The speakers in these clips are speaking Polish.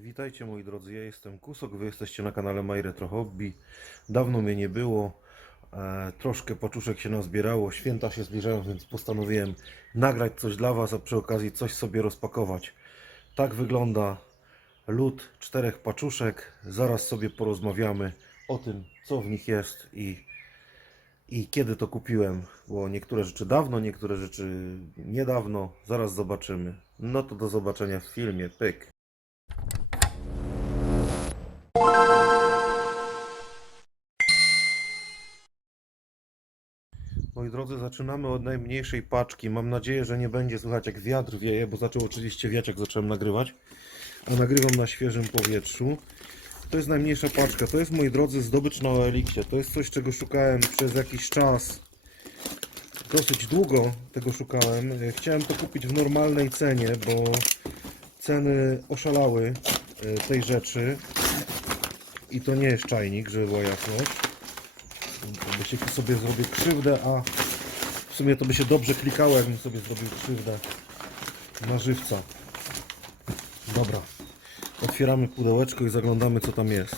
Witajcie moi drodzy, ja jestem Kusok, wy jesteście na kanale My Retro Hobby. Dawno mnie nie było, e, troszkę paczuszek się nazbierało, święta się zbliżają, więc postanowiłem nagrać coś dla was, a przy okazji coś sobie rozpakować. Tak wygląda lód czterech paczuszek. Zaraz sobie porozmawiamy o tym, co w nich jest i, i kiedy to kupiłem, bo niektóre rzeczy dawno, niektóre rzeczy niedawno. Zaraz zobaczymy. No to do zobaczenia w filmie. Pyk. Moi drodzy, zaczynamy od najmniejszej paczki. Mam nadzieję, że nie będzie słychać jak wiatr wieje, bo zaczął oczywiście wiać jak zacząłem nagrywać. A nagrywam na świeżym powietrzu. To jest najmniejsza paczka. To jest, moi drodzy, zdobycz na OLX-ie. To jest coś, czego szukałem przez jakiś czas. Dosyć długo tego szukałem. Chciałem to kupić w normalnej cenie, bo ceny oszalały e, tej rzeczy. I to nie jest czajnik, żeby była jasność. By się sobie zrobił krzywdę, a w sumie to by się dobrze klikało, jakbym sobie zrobił krzywdę na żywca. Dobra. Otwieramy pudełeczko i zaglądamy co tam jest.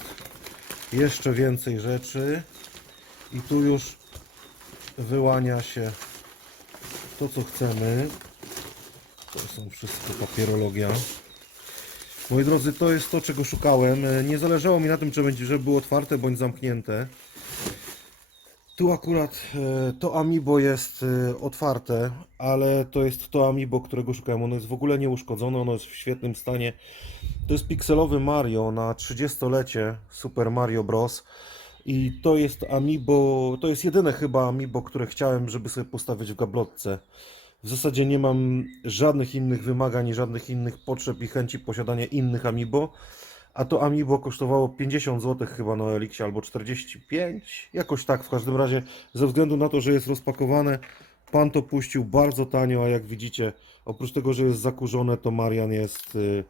Jeszcze więcej rzeczy. I tu już wyłania się to co chcemy. To są wszystko papierologia. Moi drodzy, to jest to czego szukałem. E, Nie zależało mi na tym, czy będzie, żeby było otwarte bądź zamknięte. Tu akurat e, to Amiibo jest e, otwarte, ale to jest to Amiibo, którego szukałem. Ono jest w ogóle nieuszkodzone, ono jest w świetnym stanie. To jest pikselowy Mario na 30-lecie Super Mario Bros. I to jest Amiibo, to jest jedyne chyba Amiibo, które chciałem, żeby sobie postawić w gablotce. W zasadzie nie mam żadnych innych wymagań, i żadnych innych potrzeb i chęci posiadania innych Amiibo. A to Amiibo kosztowało 50 zł chyba na Elixie albo 45, jakoś tak w każdym razie ze względu na to, że jest rozpakowane, pan to puścił bardzo tanio, a jak widzicie, oprócz tego, że jest zakurzone, to Marian jest y,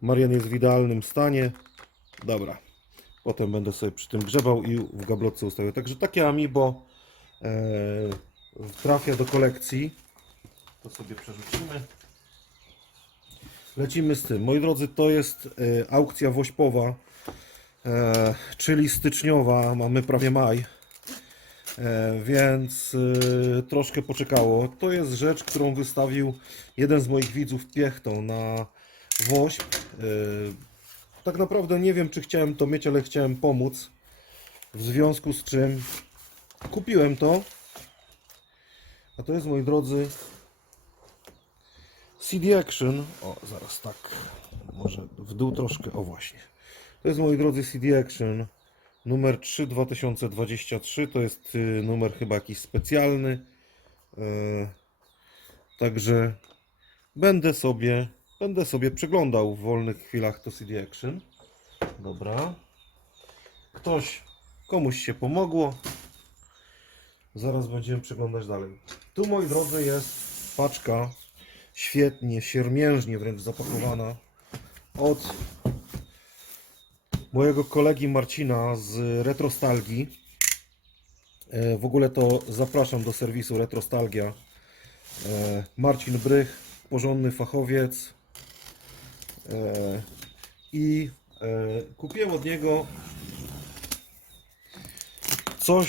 Marian jest w idealnym stanie. Dobra. Potem będę sobie przy tym grzebał i w gablotce ustawiał. Także takie Amiibo e, trafia do kolekcji. To sobie przerzucimy. Lecimy z tym. Moi drodzy, to jest e, aukcja wośpowa, e, czyli styczniowa. Mamy prawie maj. E, więc troszkę poczekało. To jest rzecz, którą wystawił jeden z moich widzów Piechtą na Wośp. Tak naprawdę nie wiem, czy chciałem to mieć, ale chciałem pomóc. W związku z czym kupiłem to. A to jest, moi drodzy, CD Action. O, zaraz tak. Może w dół troszkę. O, właśnie. To jest, moi drodzy, CD Action numer 3 2023. To jest y, numer chyba jakiś specjalny. E, Także będę sobie, będę sobie przeglądał w wolnych chwilach to CD Action. Dobra. Ktoś, komuś się pomogło. Zaraz będziemy przeglądać dalej. Tu, moi drodzy, jest paczka świetnie, siermiężnie wręcz zapakowana od mojego kolegi Marcina z Retrostalgii. E, W ogóle to zapraszam do serwisu Retrostalgia. E, Marcin Brych, porządny fachowiec. E, I kupiłem od niego coś,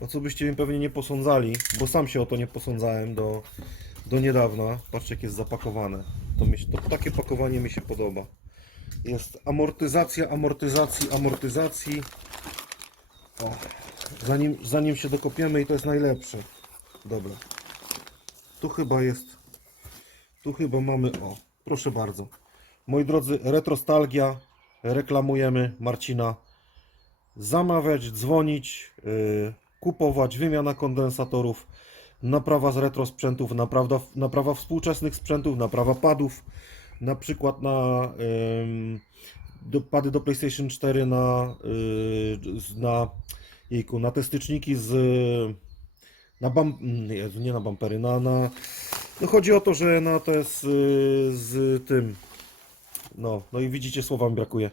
o co byście mi pewnie nie posądzali, bo sam się o to nie posądzałem do, do niedawna. Patrzcie, jak jest zapakowane. To, mi, się- to takie pakowanie mi się podoba. Jest amortyzacja, amortyzacji, amortyzacji. O, zanim, zanim się dokopiemy i to jest najlepsze. Dobra. Tu chyba jest. Tu chyba mamy. O, proszę bardzo. Moi drodzy, retrostalgia. Reklamujemy Marcina. Zamawiać, dzwonić, yy, kupować, wymiana kondensatorów, naprawa z retro sprzętów, naprawa, naprawa współczesnych sprzętów, naprawa padów, na przykład na do, pady do PlayStation 4 na, z- na, jejku, na te styczniki z na bam, nie, nie na bampery, na, na no chodzi o to, że na te z, z tym no, no i widzicie słowa mi brakuje.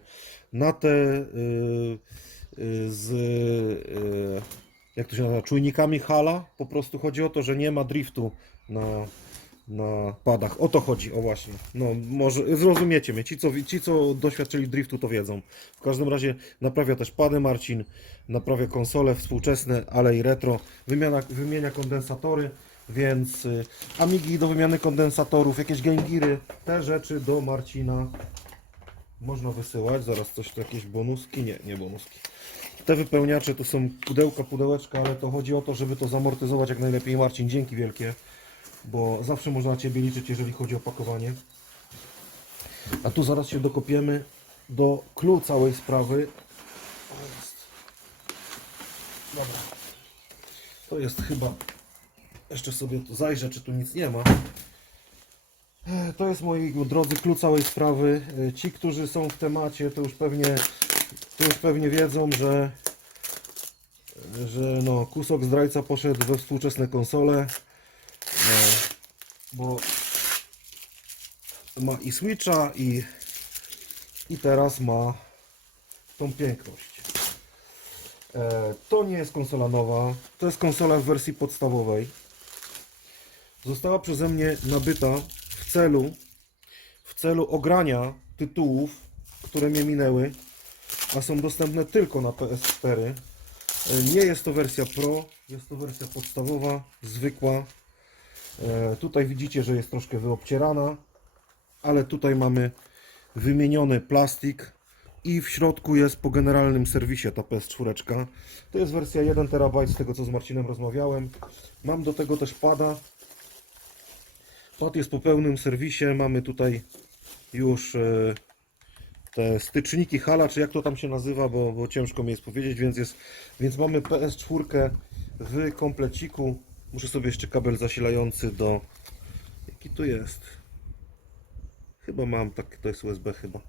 Na te yy, yy, z jak to się nazywa, czujnikami hala po prostu chodzi o to, że nie ma driftu na, na padach. O to chodzi, o właśnie. No, może zrozumiecie mnie. Ci co, ci, co doświadczyli driftu, to wiedzą. W każdym razie naprawia też pady Marcin, naprawia konsole współczesne, ale i retro. Wymiana, wymienia kondensatory, więc y, Amigi do wymiany kondensatorów, jakieś Geary, te rzeczy do Marcina można wysyłać. Zaraz coś tu jakieś bonuski? Nie, nie bonuski. Te wypełniacze to są pudełka, pudełeczka, ale to chodzi o to, żeby to zamortyzować jak najlepiej. Marcin, dzięki wielkie, bo zawsze można na Ciebie liczyć, jeżeli chodzi o pakowanie. A tu zaraz się dokopiemy do clue całej sprawy. Dobra. To jest chyba... Jeszcze sobie tu zajrzę, czy tu nic nie ma. E, To jest, moi drodzy, klucz całej sprawy. E, Ci, którzy są w temacie, to już pewnie, to już pewnie wiedzą, że, że no, kusok zdrajca poszedł we współczesne konsole, e, bo ma i Switcha, i, i teraz ma tą piękność. To nie jest konsola nowa, to jest konsola w wersji podstawowej została przeze mnie nabyta celu, w celu ogrania tytułów, które mnie minęły, a są dostępne tylko na PS4. E, Nie jest to wersja Pro, jest to wersja podstawowa, zwykła. E, Tutaj widzicie, że jest troszkę wyobcierana, ale tutaj mamy wymieniony plastik i w środku jest po generalnym serwisie ta PS4. To jest wersja 1 TB z tego co z Marcinem rozmawiałem. Mam do tego też pada, Pad jest po pełnym serwisie. Mamy tutaj już e, te styczniki hala, czy jak to tam się nazywa, bo, bo ciężko mi jest powiedzieć, więc, jest, więc mamy PS4 w kompleciku. Muszę sobie jeszcze kabel zasilający do. Jaki to jest? Chyba mam, tak, to jest USB chyba.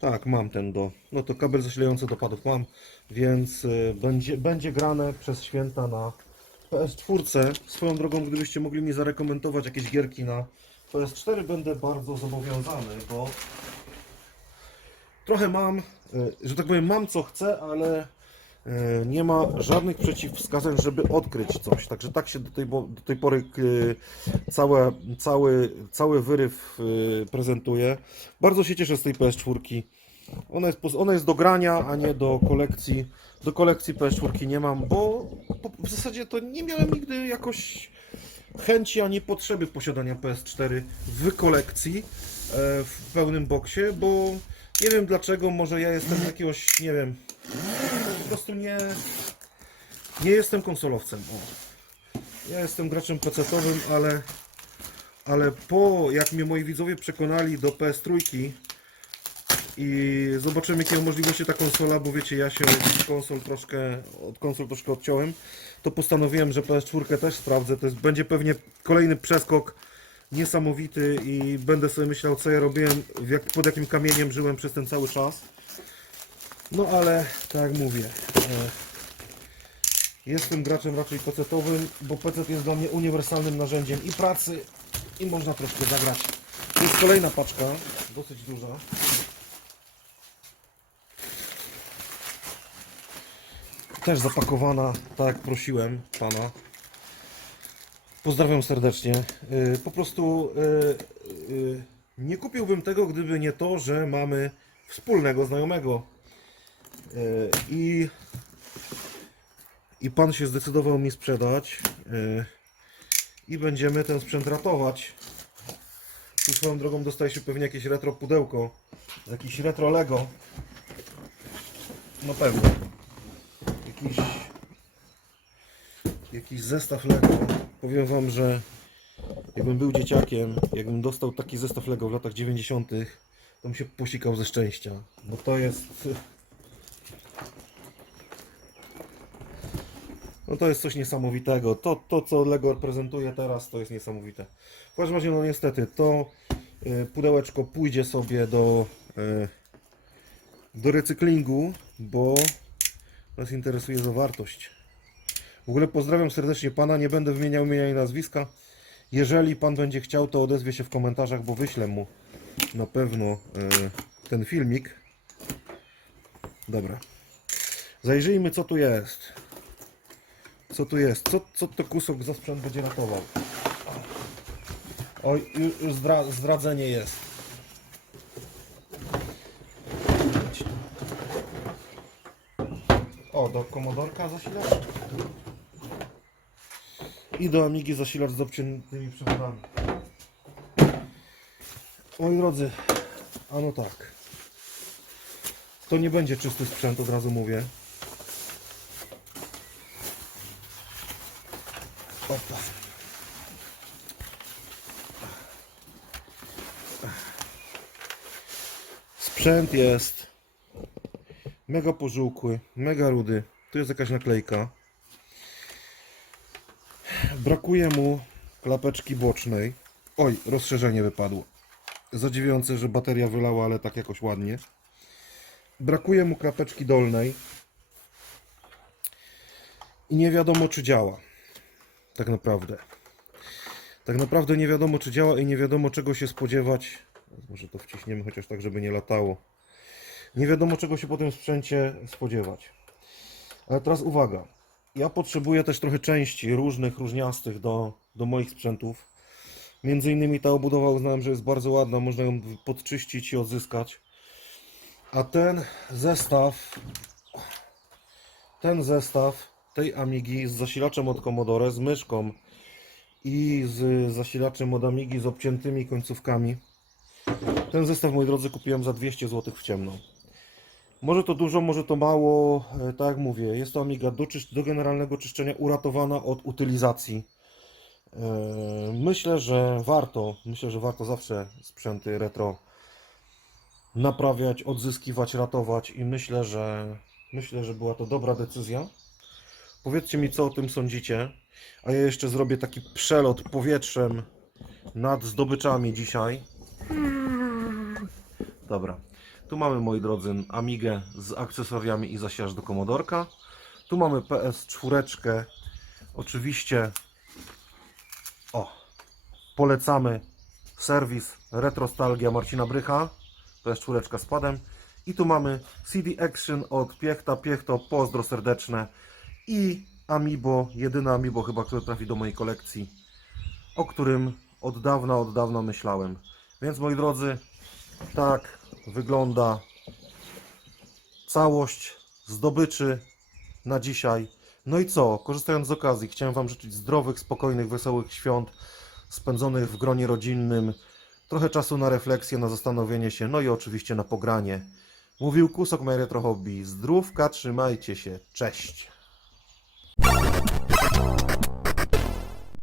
Tak, mam ten do. No to kabel zasilający do padów mam, więc e, będzie, będzie grane przez święta na PS4. Swoją drogą, gdybyście mogli mi zarekomendować jakieś gierki na PS4, będę bardzo zobowiązany, bo trochę mam, e, że tak powiem, mam co chcę, ale e, nie ma żadnych przeciwwskazań, żeby odkryć coś. Także tak się do tej, do tej pory e, całe, cały, cały wyryw prezentuje. Bardzo się cieszę z tej PS4. Ona jest, ona jest do grania, a nie do kolekcji. Do kolekcji PS4 nie mam, bo w zasadzie to nie miałem nigdy jakoś chęci ani potrzeby posiadania PS4 w kolekcji e, w pełnym boksie, bo nie wiem dlaczego, może ja jestem jakiegoś, nie wiem, po prostu nie, nie jestem konsolowcem. O. Ja jestem graczem PC-owym, ale, ale po jak mnie moi widzowie przekonali do PS3 i zobaczymy jakie możliwości ta konsola, bo wiecie, ja się od konsol troszkę, od konsol troszkę odciąłem, to postanowiłem, że PS4 też sprawdzę, to jest, będzie pewnie kolejny przeskok niesamowity i będę sobie myślał, co ja robiłem, jak, pod jakim kamieniem żyłem przez ten cały czas. No ale, tak jak mówię, e, jestem graczem raczej PC-owym, bo PC jest dla mnie uniwersalnym narzędziem i pracy i można troszkę zagrać. To jest kolejna paczka, dosyć duża. Też zapakowana, tak jak prosiłem pana. Pozdrawiam serdecznie. Y, Po prostu y, y, nie kupiłbym tego, gdyby nie to, że mamy wspólnego znajomego. I, i pan się zdecydował mi sprzedać. I będziemy ten sprzęt ratować. Tu swoją drogą dostaje się pewnie jakieś retro pudełko. Jakiś retro Lego. No pewnie jakiś, jakiś zestaw Lego. Powiem Wam, że jakbym był dzieciakiem, jakbym dostał taki zestaw Lego w latach 90., to bym się posikał ze szczęścia, bo to jest. No to jest coś niesamowitego. To, to co Lego prezentuje teraz, to jest niesamowite. W każdym razie, no niestety, to y, pudełeczko pójdzie sobie do, y, do recyklingu, bo nas interesuje zawartość. W ogóle pozdrawiam serdecznie pana, nie będę wymieniał imienia i nazwiska. Jeżeli pan będzie chciał, to odezwie się w komentarzach, bo wyślę mu na pewno e, ten filmik. Dobra. Zajrzyjmy co tu jest. Co tu jest? Co, co to kusok za sprzęt będzie ratował? Oj, już, zdra, zdradzenie jest. Do komodorka zasilacz. I do Amigi zasilacz z obciętymi przewodami. Moi drodzy, a no tak. To nie będzie czysty sprzęt, od razu mówię. Opa. Sprzęt jest mega pożółkły, mega rudy. Tu jest jakaś naklejka. Brakuje mu klapeczki bocznej. Oj, rozszerzenie wypadło. Zadziwiające, że bateria wylała, ale tak jakoś ładnie. Brakuje mu klapeczki dolnej. I nie wiadomo, czy działa. Tak naprawdę. Tak naprawdę nie wiadomo, czy działa i nie wiadomo, czego się spodziewać. Może to wciśniemy chociaż tak, żeby nie latało. Nie wiadomo, czego się po tym sprzęcie spodziewać. Ale teraz uwaga. Ja potrzebuję też trochę części różnych, różniastych do, do moich sprzętów. Między innymi ta obudowa uznałem, że jest bardzo ładna, można ją podczyścić i odzyskać. A ten zestaw, ten zestaw tej Amigi z zasilaczem od Commodore, z myszką i z zasilaczem od Amigi z obciętymi końcówkami. Ten zestaw, moi drodzy, kupiłem za 200 zł w ciemno. Może to dużo, może to mało, e, tak jak mówię, jest to Amiga do, do generalnego czyszczenia uratowana od utylizacji. E, Myślę, że warto, myślę, że warto zawsze sprzęty retro naprawiać, odzyskiwać, ratować i myślę, że myślę, że była to dobra decyzja. Powiedzcie mi, co o tym sądzicie, a ja jeszcze zrobię taki przelot powietrzem nad zdobyczami dzisiaj. Dobra. Tu mamy, moi drodzy, Amigę z akcesoriami i zasilacz do komodorka. Tu mamy PS4. Oczywiście o, polecamy serwis Retrostalgia Marcina Brycha. PS4 z padem. I tu mamy CD Action od Piechta. Piechto, pozdro serdeczne. I Amiibo, jedyne Amiibo chyba, które trafi do mojej kolekcji, o którym od dawna, od dawna myślałem. Więc moi drodzy, tak wygląda całość zdobyczy na dzisiaj. No i co? Korzystając z okazji, chciałem Wam życzyć zdrowych, spokojnych, wesołych świąt, spędzonych w gronie rodzinnym, trochę czasu na refleksję, na zastanowienie się, no i oczywiście na pogranie. Mówił Kusok My Retro Hobby. Zdrówka, trzymajcie się. Cześć!